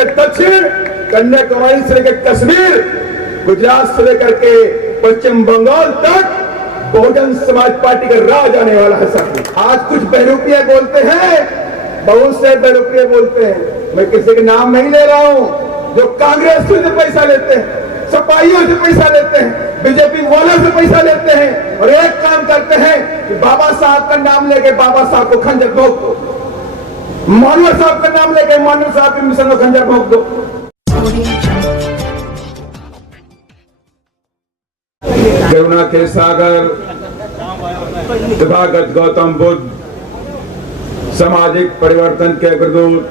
लेकर दक्षिण, कन्याकुमारी से लेकर कश्मीर, गुजरात से लेकर के पश्चिम बंगाल तक बहुजन समाज पार्टी का राज आने वाला है साथी। आज कुछ बहरूपिया बोलते हैं, बहुत से बहरूपिया बोलते हैं, मैं किसी के नाम नहीं ले रहा हूं, जो कांग्रेस से पैसा लेते हैं, सपाइयों से पैसा लेते हैं, बीजेपी वालों से पैसा लेते हैं और एक काम करते हैं कि बाबा साहब का नाम लेके बाबा साहब को खंजर भोंक दो, मानवर साहब का नाम लेके मानवर साहब के मिशन को खंजर भोंक दो। करुणा के सागर तथागत गौतम बुद्ध, सामाजिक परिवर्तन के अग्रदूत,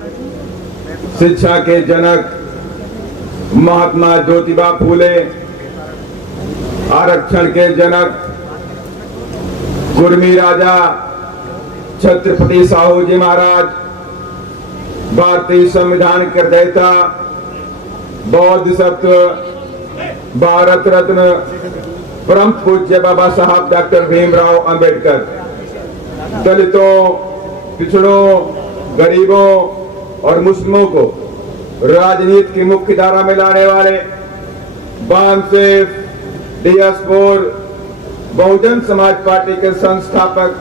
शिक्षा के जनक महात्मा ज्योतिबा फूले, आरक्षण के जनक कुर्मी राजा छत्रपति साहू जी महाराज, भारतीय संविधान के रचयिता, बौद्ध सत्व, भारत रत्न परम पूज्य बाबा साहब डॉक्टर भीमराव अंबेडकर, दलितों, पिछड़ों, गरीबों और मुस्लिमों को राजनीति की मुख्य धारा में लाने वाले बामसेफ, DS4 बहुजन समाज पार्टी के संस्थापक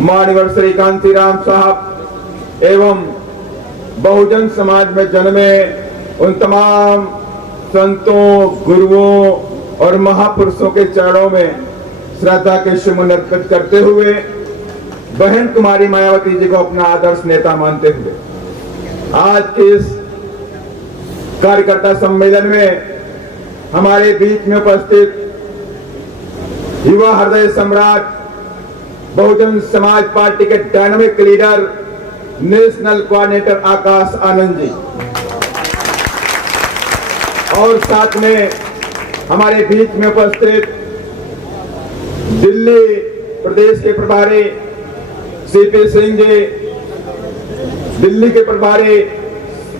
माननीय श्री कांतीराम साहब एवं बहुजन समाज में जन्मे उन तमाम संतों, गुरुओं और महापुरुषों के चरणों में श्रद्धा के सुमन अर्पित करते हुए बहन कुमारी मायावती जी को अपना आदर्श नेता मानते हुए आज के इस कार्यकर्ता सम्मेलन में हमारे बीच में उपस्थित युवा हृदय सम्राट, बहुजन समाज पार्टी के dynamic leader, national coordinator Akash Anand ji और साथ में हमारे बीच में उपस्थित दिल्ली प्रदेश के प्रभारी CP सिंह जी, दिल्ली के प्रभारी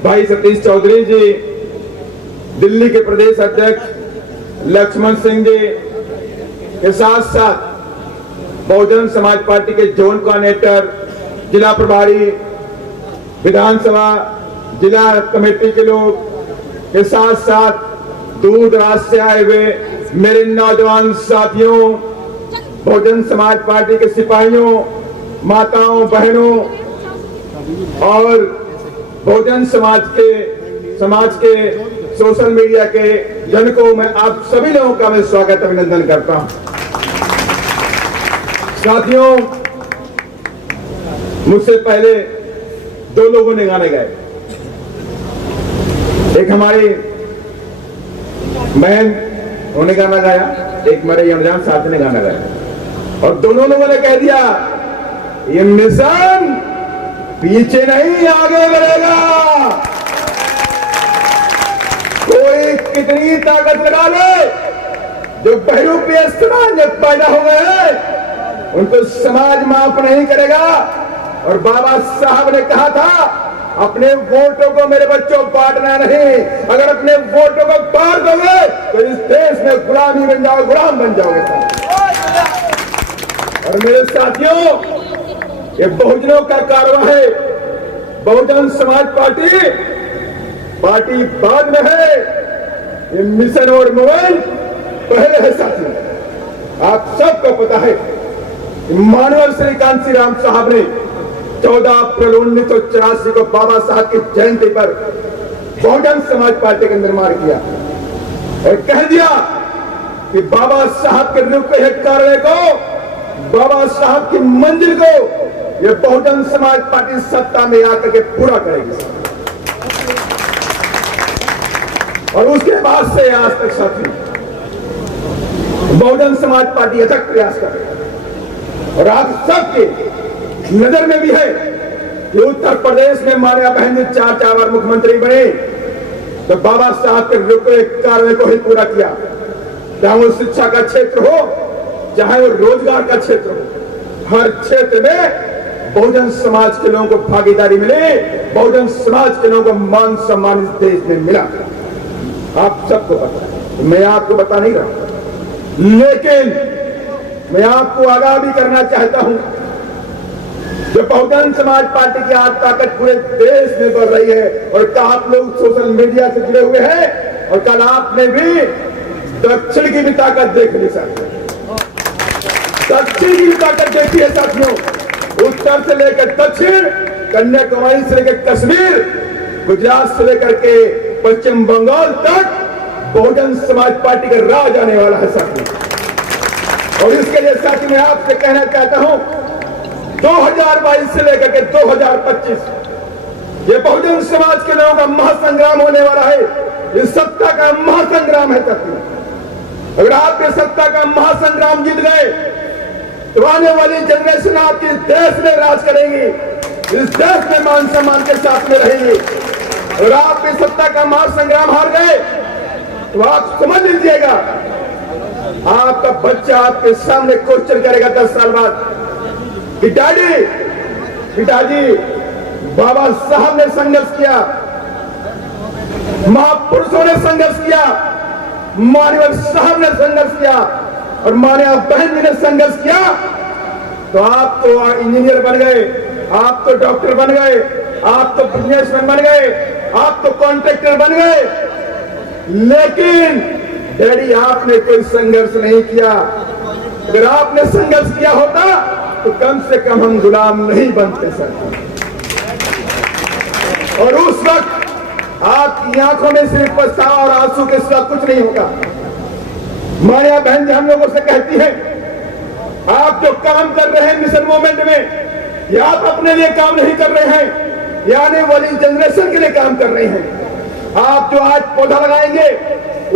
भाई सतीश चौधरी जी, दिल्ली के प्रदेश अध्यक्ष लक्ष्मण सिंह जी के साथ साथ बहुजन समाज पार्टी के जोन कोऑर्डिनेटर, जिला प्रभारी, विधानसभा जिला कमेटी के लोग के साथ साथ दूर दराज से आए हुए मेरे नौजवान साथियों, बहुजन समाज पार्टी के सिपाहियों, माताओं, बहनों और बहुजन समाज के सोशल मीडिया के जनकों, मैं आप सभी लोगों का मैं स्वागत अभिनंदन करता हूं। साथियों, मुझसे पहले दो लोगों ने गाने गाए, एक हमारी बहन उन्होंने गाना गाया, एक मेरे यमजान साथी ने गाना गाया और दोनों लोगों ने कह दिया ये मिशन पीछे नहीं आगे बढ़ेगा। कोई कितनी ताकत लगा ले, जो बहरूपीय समाज जब पैदा हो गए हैं उनको समाज माफ नहीं करेगा। और बाबा साहब ने कहा था अपने वोटों को मेरे बच्चों बांटना नहीं, अगर अपने वोटों को बांट दोगे तो इस देश में गुलामी बन जाओगे, गुलाम बन जाओगे। और मेरे साथियों, ये बहुजनों का कारवा है, बहुजन समाज पार्टी बाद में है, ये मिशन और मोबाइल पहले है। साथियों, आप सबको पता है माननीय श्री कांतीराम साहब ने 14 अप्रैल 1984 को बाबा साहब की जयंती पर बहुजन समाज पार्टी का निर्माण किया और कह दिया कि बाबा साहब के रूपरेखा कार्य को, बाबा साहब की मंजिल को ये बहुजन समाज पार्टी सत्ता में आकर के पूरा करेगी। और उसके बाद से आज तक साथी बहुजन समाज पार्टी अथक प्रयास कर रही है। और आप सबके नजर में भी है कि उत्तर प्रदेश में माननीय बहन जी 4 बार मुख्यमंत्री बने तो बाबा साहब के रूपरेखा कार्य को ही पूरा किया, चाहे वो शिक्षा का क्षेत्र हो, चाहे वो रोजगार का क्षेत्र हो, हर क्षेत्र में बहुजन समाज के लोगों को भागीदारी मिले, बहुजन समाज के लोगों को मान सम्मान इस देश में मिला। आप सबको पता है, मैं आपको बता नहीं रहा, लेकिन मैं आपको आगाह भी करना चाहता हूं जो बहुजन समाज पार्टी की आज ताकत पूरे देश में बढ़ रही है और आप लोग सोशल मीडिया से जुड़े हुए हैं और कल आपने भी दक्षिण की भी ताकत देख ली साथियों, दक्षिण की भी ताकत देखी है साथियों। उत्तर से लेकर दक्षिण, कन्याकुमारी से लेकर कश्मीर, गुजरात से लेकर के पश्चिम बंगाल तक बहुजन समाज पार्टी का राज आने वाला है साथियों। और इसके लिए साथी मैं आपसे कहना चाहता हूं 2022 से लेकर के 2025 ये बहुजन समाज के लोगों का महासंग्राम होने वाला है। इस सत्ता का महासंग्राम है साथियों। अगर आप ये सत्ता का महासंग्राम जीत गए तो आने वाली जनरेशन आपके देश में राज करेंगी, इस देश में मान सम्मान के साथ में रहेंगी। और आप इस सत्ता का महासंग्राम हार गए तो आप समझ लीजिएगा आपका बच्चा आपके सामने क्वेश्चन करेगा 10 साल बाद कि डैडी, पिताजी, बाबा साहब ने संघर्ष किया, महापुरुषों ने संघर्ष किया, मानव साहब ने संघर्ष किया और मानव बहन जी ने संघर्ष किया, तो आप तो इंजीनियर बन गए, आप तो डॉक्टर बन गए, आप तो बिजनेसमैन बन गए, आप तो कॉन्ट्रैक्टर बन गए, लेकिन डैडी आपने कोई संघर्ष नहीं किया। अगर आपने संघर्ष किया होता तो कम से कम हम गुलाम नहीं बनते सर। और उस वक्त आपकी आंखों में सिर्फ पछतावा और आंसू के सिवा कुछ नहीं होगा। माया बहन जी हम लोगों से कहती है आप जो काम कर रहे हैं मिशन मूवमेंट में, या आप अपने लिए काम नहीं कर रहे हैं या आने वाली जनरेशन के लिए काम कर रहे हैं। आप जो आज पौधा लगाएंगे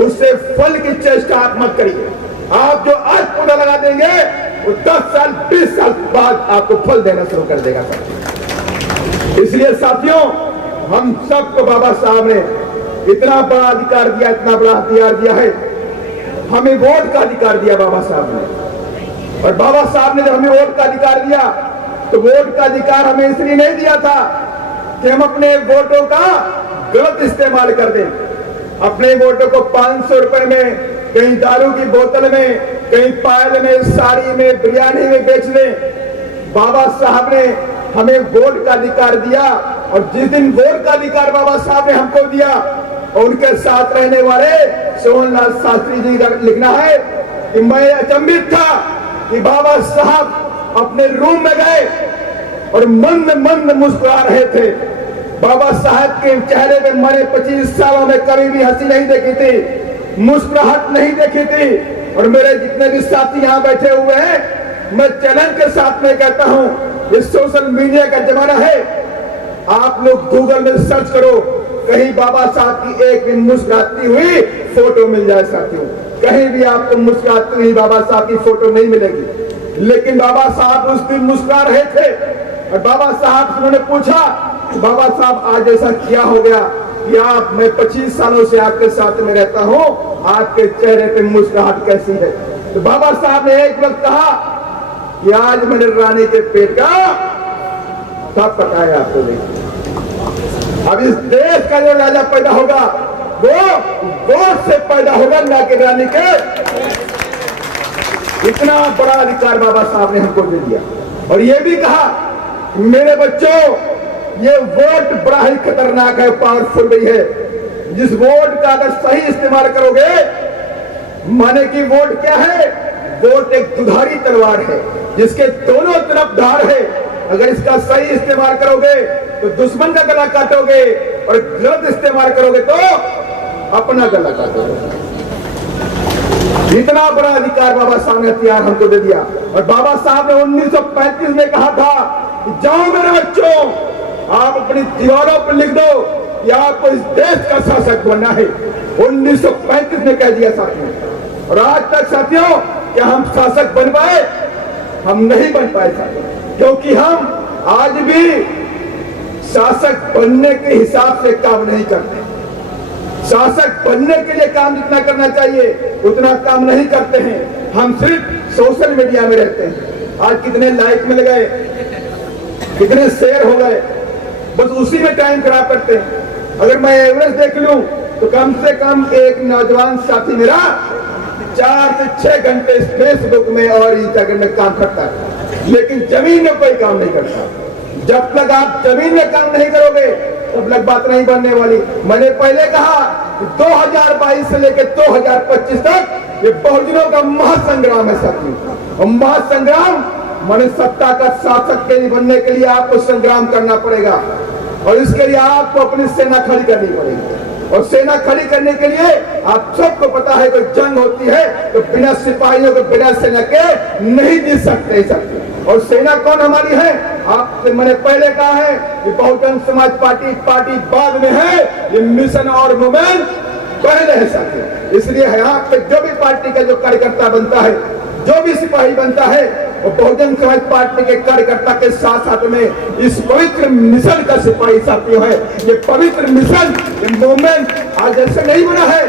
उससे फल की चेष्टा आप मत करिए। आप जो आज पौधा लगा देंगे वो 10 साल 20 साल बाद आपको फल देना शुरू कर देगा साथियों। इसलिए साथियों हम सबको बाबा साहब ने इतना बड़ा अधिकार दिया, इतना बड़ा हथियार दिया है। हमें वोट का अधिकार दिया बाबा साहब ने, और बाबा साहब ने जब हमें वोट का अधिकार दिया तो वोट का अधिकार हमें इसलिए नहीं दिया था कि हम अपने वोटों का गलत इस्तेमाल कर दें, अपने वोटों को 500 रुपए में कहीं दारू की बोतल में, कहीं पायल में, साड़ी में, बिरयानी में बेच दें। बाबा साहब ने हमें वोट का अधिकार दिया, और जिस दिन वोट का अधिकार बाबा साहब ने हमको दिया और उनके साथ रहने वाले सोहनलाल शास्त्री जी का लिखना है कि मैं अचंभित था कि बाबा साहब अपने रूम में गए और मंद मंद मुस्कुरा रहे थे। बाबा साहब के चेहरे पे मैंने 25 सालों में कभी भी हंसी नहीं देखी थी, मुस्कुराहट नहीं देखी थी। और मेरे जितने भी साथी यहाँ बैठे हुए हैं, मैं चैलेंज के साथ में कहता हूँ ये सोशल मीडिया का जमाना है। आप लोग गूगल में सर्च करो, कहीं बाबा साहब की एक भी मुस्कुराती हुई फोटो मिल जाए साथियों। कहीं भी आपको मुस्कुराती हुई बाबा साहब की फोटो नहीं मिलेगी। लेकिन बाबा साहब उस दिन मुस्कुरा रहे थे और बाबा साहब से उन्होंने पूछा, बाबा साहब आज ऐसा क्या हो गया कि आप, मैं 25 सालों से आपके साथ में रहता हूं, आपके चेहरे पे मुस्कुराहट कैसी है? तो बाबा साहब ने एक वक्त कहा कि आज मैंने रानी के पेट का सब पकाया आपको देखिए। अब इस देश का जो राजा पैदा होगा वो गोद से पैदा होगा, ना कि रानी के। इतना बड़ा अधिकार बाबा साहब ने हमको दे दिया और ये भी कहा मेरे बच्चों ये वोट बड़ा ही खतरनाक है, पावरफुल भी है। जिस वोट का अगर सही इस्तेमाल करोगे, माने कि वोट क्या है? वोट एक दुधारी तलवार है जिसके दोनों तरफ धार है। अगर इसका सही इस्तेमाल करोगे तो दुश्मन का गला काटोगे और गलत इस्तेमाल करोगे तो अपना गला काटोगे। इतना बड़ा अधिकार बाबा साहब ने हथियार हमको दे दिया। और बाबा साहब ने 1935 में कहा था कि जाओ मेरे बच्चों, आप अपनी दीवारों पर लिख दो कि आपको इस देश का शासक बनना है। 1935 में कह दिया साथियों। और आज तक साथियों क्या हम शासक बन पाए? हम नहीं बन पाए साथियों, क्योंकि हम आज भी शासक बनने के हिसाब से काम नहीं करते। शासक बनने के लिए काम जितना करना चाहिए उतना काम नहीं करते हैं। हम सिर्फ सोशल मीडिया में रहते हैं। आज कितने लाइक मिल गए, कितने शेयर हो गए, बस उसी में टाइम खराब करते हैं। अगर मैं एवरेज देख लूं तो कम से कम एक नौजवान साथी मेरा 4 से 6 घंटे फेसबुक में और इंस्टाग्राम में काम करता है, लेकिन जमीन में कोई काम नहीं करता। जब तक आप जमीन में काम नहीं करोगे तब तक बात नहीं बनने वाली। मैंने पहले कहा कि 2022 से लेकर 2025 तक ये बहुजनों का महासंग्राम है साथियों। और महासंग्राम माने सत्ता का शासक के लिए बनने के लिए आपको संग्राम करना पड़ेगा और इसके लिए आपको अपनी सेना खड़ी करनी पड़ेगी। और सेना खड़ी करने के लिए आप सबको पता है कि जंग होती है तो बिना सिपाहियों के बिना सेना के नहीं जीत सकते सकते। और सेना कौन हमारी है? आपसे मैंने पहले कहा है कि बहुजन समाज पार्टी बाद में है, ये मिशन और मूवमेंट पहले है साथियों। इसलिए यहाँ पे जो भी पार्टी का जो कार्यकर्ता बनता है, जो भी सिपाही बनता है, वो बहुजन समाज पार्टी के कार्यकर्ता के साथ साथ में इस पवित्र मिशन का सिपाही साथियों है। ये पवित्र मिशन, ये मूवमेंट आज ऐसे नहीं बना है।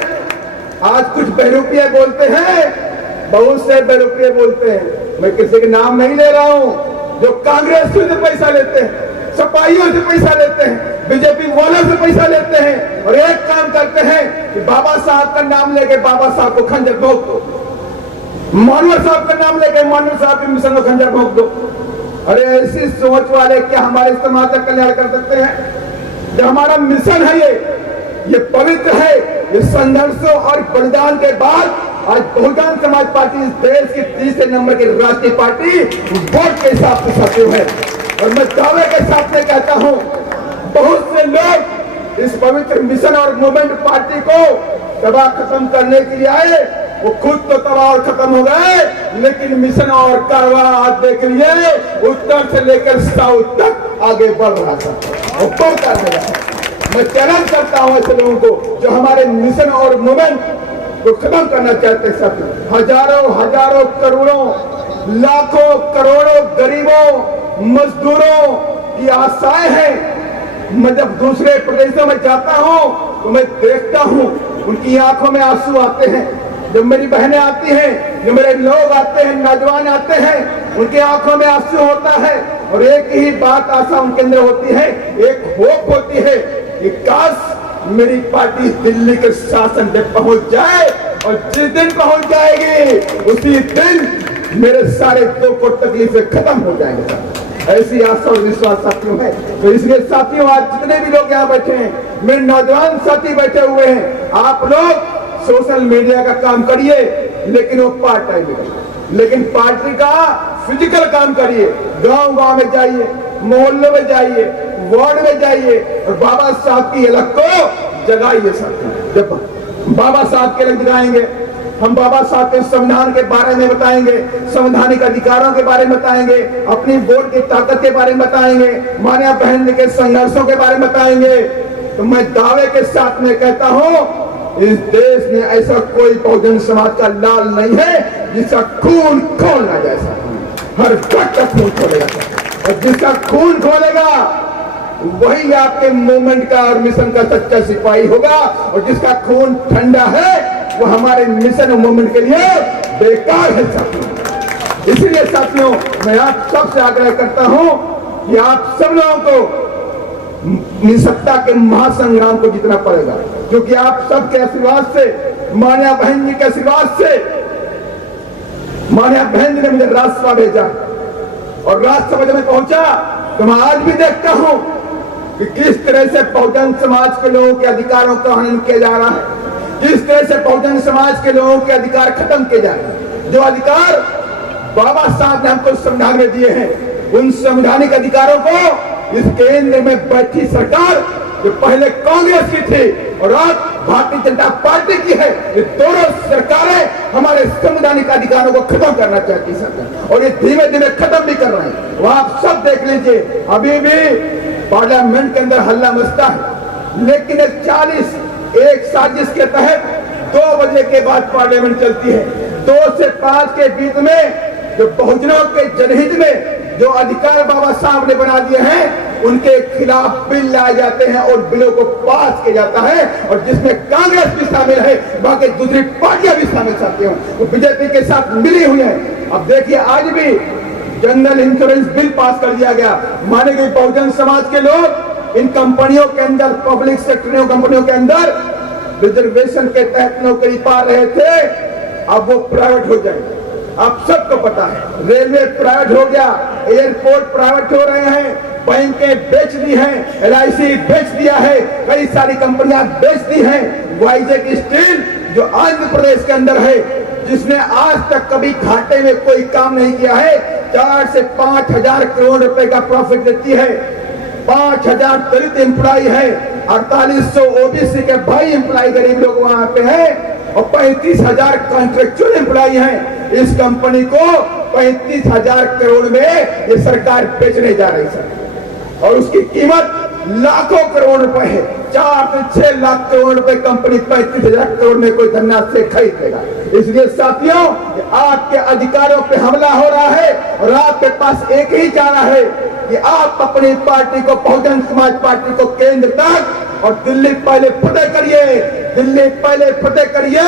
आज कुछ बहरूपिये बोलते हैं, बहुत से बहरूपिये बोलते हैं, मैं किसी के नाम नहीं ले रहा हूं, जो कांग्रेस से पैसा लेते हैं, सिपाहियों से पैसा लेते हैं, बीजेपी वालों से पैसा लेते हैं और एक काम करते हैं कि बाबा साहब का नाम लेके बाबा साहब को खंजर भोंक दो, मानवर साहब का नाम लेके मानवर साहब के मिशन को खंजर भोंक दो। अरे ऐसी सोच वाले क्या हमारे समाज का कल्याण कर सकते हैं? जो हमारा मिशन है ये पवित्र है। ये संघर्षों और बलिदान के बाद आज बहुजन समाज पार्टी इस देश की तीसरे नंबर की राष्ट्रीय पार्टी वोट के हिसाब से साथियों है। और मैं दावे के साथ में कहता हूं, बहुत से लोग इस पवित्र मिशन और मूवमेंट पार्टी को तबाह खत्म करने के लिए आए, वो खुद तो तबाह और खत्म हो गए, लेकिन मिशन और कारवां के लिए उत्तर से लेकर साउथ तक आगे बढ़ रहा था और बढ़ता रहेगा। मैं चैलेंज करता हूं ऐसे लोगों को जो हमारे मिशन और मूवमेंट को खत्म करना चाहते हैं। सब हजारों करोड़ों लाखों करोड़ों गरीबों मजदूरों की आशाएं हैं। मैं जब दूसरे प्रदेशों में जाता हूं तो मैं देखता हूं उनकी आंखों में आंसू आते हैं। जब मेरी बहनें आती हैं, जो मेरे लोग आते हैं, नौजवान आते हैं, उनकी आंखों में आंसू होता है और एक ही बात आशा उनके अंदर होती है, एक होप होती है कि काश मेरी पार्टी दिल्ली के शासन पे पहुंच जाए और जिस दिन पहुंच जाएगी उसी दिन मेरे सारे दुख और तकलीफें खत्म हो जाएंगे। ऐसी आशा और विश्वास साथियों है। तो इसलिए साथियों, आज जितने भी लोग यहाँ बैठे हैं, मेरे नौजवान साथी बैठे हुए हैं, आप लोग सोशल मीडिया का काम करिए लेकिन वो पार्ट टाइम में करिए, लेकिन पार्टी का फिजिकल काम करिए। गांव गांव में जाइए, मोहल्लों में जाइए, वार्ड में जाइए और बाबा साहब की अलग को जगाइए साथियों। जब बाबा साहब के अलग जगाएंगे, हम बाबा साहब के संविधान के बारे में बताएंगे, संवैधानिक अधिकारों के बारे में बताएंगे, अपनी वोट की ताकत के बारे में बताएंगे, मान्या बहन के संघर्षों के बारे में बताएंगे। तो मैं दावे के साथ में कहता हूं, इस देश में ऐसा कोई बहुजन समाज का लाल नहीं है जिसका खून खोल ना जाए। हर वक्त का खून खोलेगा और जिसका खून खोलेगा वही आपके मूवमेंट का और मिशन का सच्चा सिपाही होगा और जिसका खून ठंडा है वो हमारे मिशन और मूवमेंट के लिए बेकार है साथियों। इसलिए साथियों, मैं आप सबसे आग्रह करता हूं कि आप सब लोगों को सत्ता के महासंग्राम को जीतना पड़ेगा, क्योंकि आप सबके आशीर्वाद से, मान्या बहन जी के आशीर्वाद से, मान्या बहन जी ने मुझे राज्यसभा भेजा और राज्यसभा में पहुंचा तो मैं आज भी देखता हूं कि किस तरह से बहुजन समाज के लोगों के अधिकारों का हनन किया जा रहा है, किस तरह से बहुजन समाज के लोगों के अधिकार खत्म किए जा रहे हैं। जो अधिकार बाबा साहब ने हमको संविधान में दिए हैं, उन संवैधानिक अधिकारों को इस केंद्र में बैठी सरकार जो पहले कांग्रेस की थी और आज भारतीय जनता पार्टी की है, ये दोनों सरकारें हमारे संवैधानिक अधिकारों को खत्म करना चाहती है और ये धीमे धीमे खत्म भी कर रहे हैं। वो आप सब देख लीजिए, अभी भी पार्लियामेंट के अंदर हल्ला मचता है, लेकिन एक साजिश के तहत 2 बजे के बाद पार्लियामेंट चलती है। 2 से 5 के बीच में जो बहुजनों के जनहित में जो अधिकार बाबा साहब ने बना दिए हैं, उनके खिलाफ बिल लाए जाते हैं और बिलों को पास किया जाता है और जिसमें कांग्रेस भी शामिल है, बाकी दूसरी पार्टियां भी शामिल चाहती हूँ, वो बीजेपी के साथ मिली हुई है। अब देखिए, आज भी जनरल इंश्योरेंस बिल पास कर दिया गया। माने कि बहुजन समाज के लोग इन कंपनियों के अंदर, पब्लिक सेक्टर कंपनियों के अंदर रिजर्वेशन के तहत नौकरी पा रहे थे, अब वो प्राइवेट हो जाएंगे। आप सबको पता है, रेलवे प्राइवेट हो गया, एयरपोर्ट प्राइवेट हो रहे हैं, बैंकें बेच दी हैं, LIC बेच दिया है, कई सारी कंपनियां बेच दी हैं। वाईजेक स्टील जो आंध्र प्रदेश के अंदर है, जिसने आज तक कभी घाटे में कोई काम नहीं किया है, 4 से 5 हजार करोड़ रुपए का प्रॉफिट देती है। 5,000 दलित एम्प्लॉय है, 4800 OBC के भाई एम्प्लॉय गरीब लोग वहां पे हैं और 35,000 कॉन्ट्रेक्चुअल एम्प्लॉय हैं। इस कंपनी को 35,000 करोड़ में ये सरकार बेचने जा रही है और उसकी कीमत लाखों करोड़ रुपए है। 4 से 6 लाख करोड़ रुपए कंपनी 35,000 करोड़ में कोई धन्ना से खरीद लेगा। इसलिए साथियों, आपके अधिकारों पे हमला हो रहा है और आपके पास एक ही चारा है कि आप अपनी पार्टी को, बहुजन समाज पार्टी को केंद्र तक और दिल्ली पहले फतेह करिए, दिल्ली पहले फतेह करिए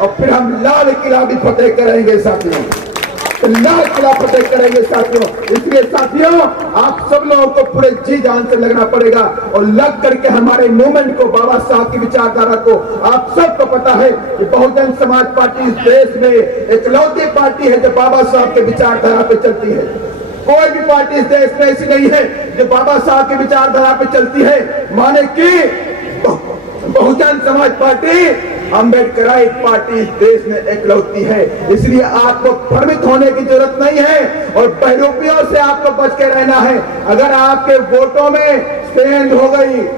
और फिर हम लाल किला भी फतेह करेंगे साथियों, लाल किला फतेह करेंगे साथियों। इसलिए साथियों, आप सब लोगों को पूरे जी जान से लगना पड़ेगा और लग करके हमारे मूवमेंट को, बाबा साहब की विचारधारा को, आप सबको पता है कि बहुजन समाज पार्टी इस देश में इकलौती पार्टी है जो बाबा साहब के विचारधारा पे चलती है। कोई भी पार्टी इस देश में ऐसी नहीं है जो बाबा साहब की विचारधारा पे चलती है। माने कि बहुजन समाज पार्टी, अम्बेडकराइट पार्टी इस देश में इकलौती है। इसलिए आपको भ्रमित होने की जरूरत नहीं है और बहरूपियों से आपको बच के रहना है। अगर आपके वोटों में सेंध हो गई,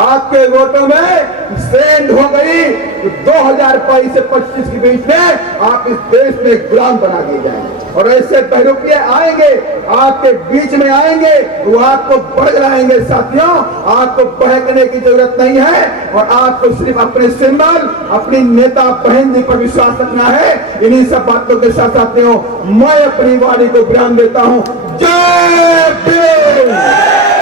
आपके वोटों में सेंध हो गई तो 2022 से 25 के बीच में आप इस देश में गुलाम बना दिए जाएंगे और ऐसे बहरूपिये आएंगे, आपके बीच में आएंगे, वो आपको बड़गड़ाएंगे। साथियों, आपको बहकने की जरूरत नहीं है और आपको सिर्फ अपने सिंबल, अपनी नेता बहन जी पर विश्वास रखना है। इन्हीं सब बातों के साथ साथियों, मैं अपनी वाणी को विराम देता हूं। जय भीम।